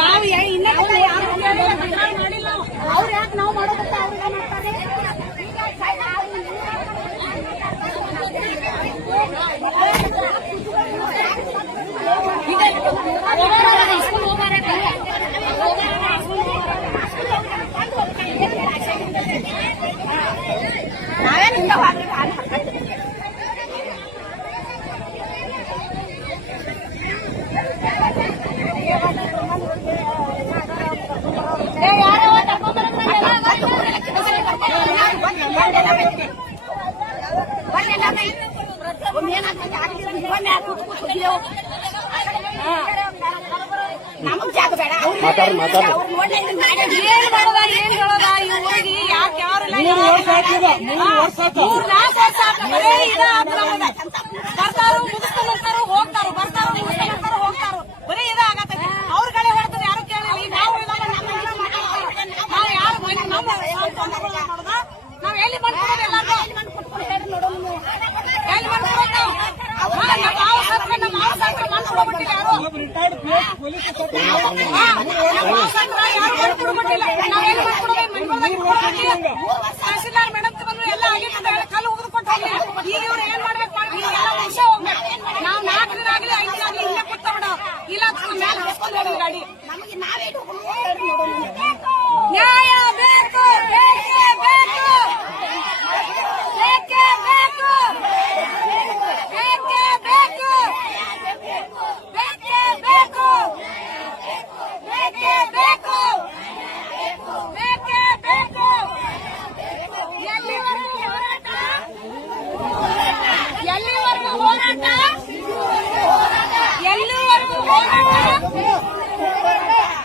ನಾವು ಇನ್ನ ಅವ್ರು ಯಾಕೆ ನಾವು ಮಾಡೋದಂತ ಅವ್ರಿಗೆ ಮಾಡ್ತಾರೆ. ನಾವೇನಿಂದ ನಮಗ್ ಜಾಗ ಬೇಡ. ಏನ್ ಮಾಡೋದ ಏನ್ ಹೇಳೋದ ಈ ಊರಿಗೆ ಯಾಕೆ ಯಾರು ಬರ್ತಾರು ಮುಗಿಸ್ಕೊಂಡು ಬರ್ತಾರು ಹೋಗ್ತಾರು, ಬರ್ತಾರು ಮುಗಿಸ್ಕೊಂಡು ಬರ್ತಾರು ಹೋಗ್ತಾರು, ಬರೀ ಇದಾಗತ್ತೆ. ಅವ್ರ ಕಡೆ ಹೊಡ್ತದೆ ಯಾರು ಕೇಳಿಲ್ಲ. ನಾವು ಯಾರು ನೋಡುದ ನಾವ್ ಎಲ್ಲಿ ಮಾಡ್ಕೊಡೋದು ಎಲ್ಲಾರು ಎಲ್ಲಿ ಮಾಡ್ಕೊಡೋದು ತಹಸೀಲ್ದಾರ್ ಮೇಡಮ್ ಬಂದು ಎಲ್ಲ ಆಗಿರ್ತದೆ. ಕಲ್ಲು ಉಗಿದುಕೊಟ್ಟು ಹೋಗಿ ಈಗ ಇವ್ರು ಏನ್ ಮಾಡ್ಬೇಕು ಎಲ್ಲ ವರ್ಷ ಹೋಗ್ಬೇಕು. ನಾವ್ 4 ದಿನ ಆಗಲಿ 5 ದಿನ ಆಗಲಿ ಇಲ್ಲೇ ಕೂತ ಬಿಡ ಇಲ್ಲ ಮೇಲೆ ಹಸ್ಕೊಂಡು ಹೋಗಿ ಗಾಡಿ. ನಮಗೆ ನಾವೇ ನ್ಯಾಯ ಬೇಕು, ಬೇಕೇ ಬೇಕು, ಬೇಕೇ ಬೇಕು, ಬೇಕೇ ಬೇಕು, ಬೇಕೇ ಬೇಕು, ಬೇಕೇ ಬೇಕು, ಬೇಕೇ ಬೇಕು. ಎಲ್ಲಿವರೆಗೂ ಹೋರಾಟ? ಎಲ್ಲಿವರೆಗೂ ಹೋರಾಟ? ಎಲ್ಲಿವರೆಗೂ ಹೋರಾಟ?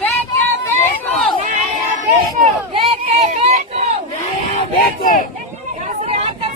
ಬೇಕೇ ಬೇಕು, ಬೇಕೇ ಬೇಕು, ಹೆಸರು ಹಾಕಿ